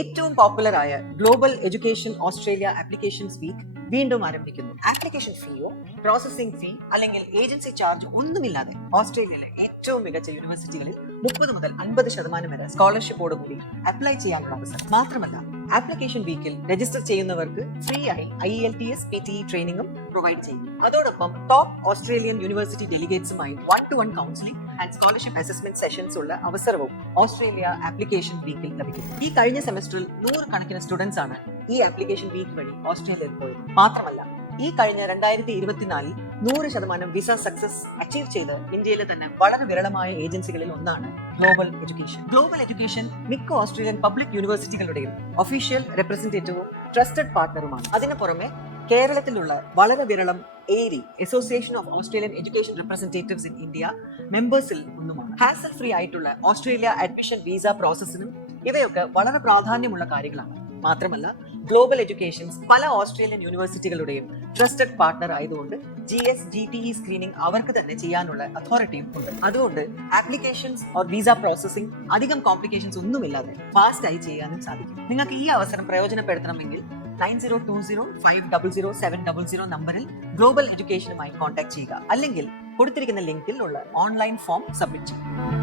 ഏറ്റവും പോപ്പുലർ ആയ global education Australia applications week വീണ്ടും ആരംഭിക്കുന്നു. ആപ്ലിക്കേഷൻ ഫീയോ പ്രോസസിംഗ് ഫീ അല്ലെങ്കിൽ ഏജൻസി ചാർജ് ഒന്നുമില്ലാതെ ഓസ്ട്രേലിയയിലെ ഏറ്റവും മികച്ച യൂണിവേഴ്സിറ്റികളിൽ 30 മുതൽ 50% വരെ സ്കോളർഷിപ്പോട് കൂടി അപ്ലൈ ചെയ്യാനുള്ള അവസരം. മാത്രമല്ല ആപ്ലിക്കേഷൻ വീക്കിൽ രജിസ്റ്റർ ചെയ്യുന്നവർക്ക് ഫ്രീ ആയി IELTS PTE ട്രെയിനിങ്ങും പ്രൊവൈഡ് ചെയ്യും. അതോടൊപ്പം ടോപ്പ് ഓസ്ട്രേലിയൻ യൂണിവേഴ്സിറ്റി ഡെലിഗേറ്റ്സുമായി 1-to-1 counselling and scholarship assessment sessions ഉള്ള അവസരവും ഓസ്ട്രേലിയ ആപ്ലിക്കേഷൻ വീക്കിൽ ലഭിക്കും. ഈ കഴിഞ്ഞ സെമസ്റ്ററിൽ 100 കണക്കിന് സ്റ്റുഡൻസ് ആണ് ഈ ആപ്ലിക്കേഷൻ വീക്ക് വഴി ഓസ്ട്രേലിയയിൽ പോയത്. മാത്രമല്ല ഈ കഴിഞ്ഞ 2024 100% വിസ സക്സസ് അച്ചീവ് ചെയ്ത് ഇന്ത്യയിലെ തന്നെ വളരെ വിരളമായ ഏജൻസികളിൽ ഒന്നാണ് ഗ്ലോബൽ എഡ്യൂക്കേഷൻ. ഗ്ലോബൽ എഡ്യൂക്കേഷൻ മിക്ക ഓസ്ട്രേലിയൻ പബ്ലിക് യൂണിവേഴ്സിറ്റികളുടെയും ഒഫീഷ്യൽ റെപ്രസെന്റേറ്റീവും ട്രസ്റ്റഡ് പാർട്ണറുമാണ്. അതിനു പുറമെ കേരളത്തിലുള്ള വളരെ വിരളം AAERI association of Australian education representatives in India മെമ്പേഴ്സിൽ ഒന്നുമാണ്. ഹാസൽ ഫ്രീ ആയിട്ടുള്ള ഓസ്ട്രേലിയ അഡ്മിഷൻ വിസ പ്രോസസ്സിനും ഇവയൊക്കെ വളരെ പ്രാധാന്യമുള്ള കാര്യങ്ങളാണ്. മാത്രമല്ല ഗ്ലോബൽ എഡ്യൂക്കേഷൻസ് പല ഓസ്ട്രേലിയൻ യൂണിവേഴ്സിറ്റികളുടെയും ട്രസ്റ്റഡ് പാർട്ണർ ആയതുകൊണ്ട് GSGTE സ്ക്രീനിംഗ് അവർക്ക് തന്നെ ചെയ്യാനുള്ള അതോറിറ്റിയും ഉണ്ട്. അതുകൊണ്ട് ആപ്ലിക്കേഷൻസ് ഓർ വിസ പ്രോസസിംഗ് അധികം കോംപ്ലിക്കേഷൻസ് ഒന്നുമില്ലാതെ ഫാസ്റ്റ് ആയി ചെയ്യാനും സാധിക്കും. നിങ്ങൾക്ക് ഈ അവസരം പ്രയോജനപ്പെടുത്തണമെങ്കിൽ 9020500700 നമ്പറിൽ ഗ്ലോബൽ എഡ്യൂക്കേഷനുമായി കോൺടാക്ട് ചെയ്യുക. അല്ലെങ്കിൽ കൊടുത്തിരിക്കുന്ന ലിങ്കിൽ ഉള്ള ഓൺലൈൻ ഫോം സബ്മിറ്റ് ചെയ്യുക.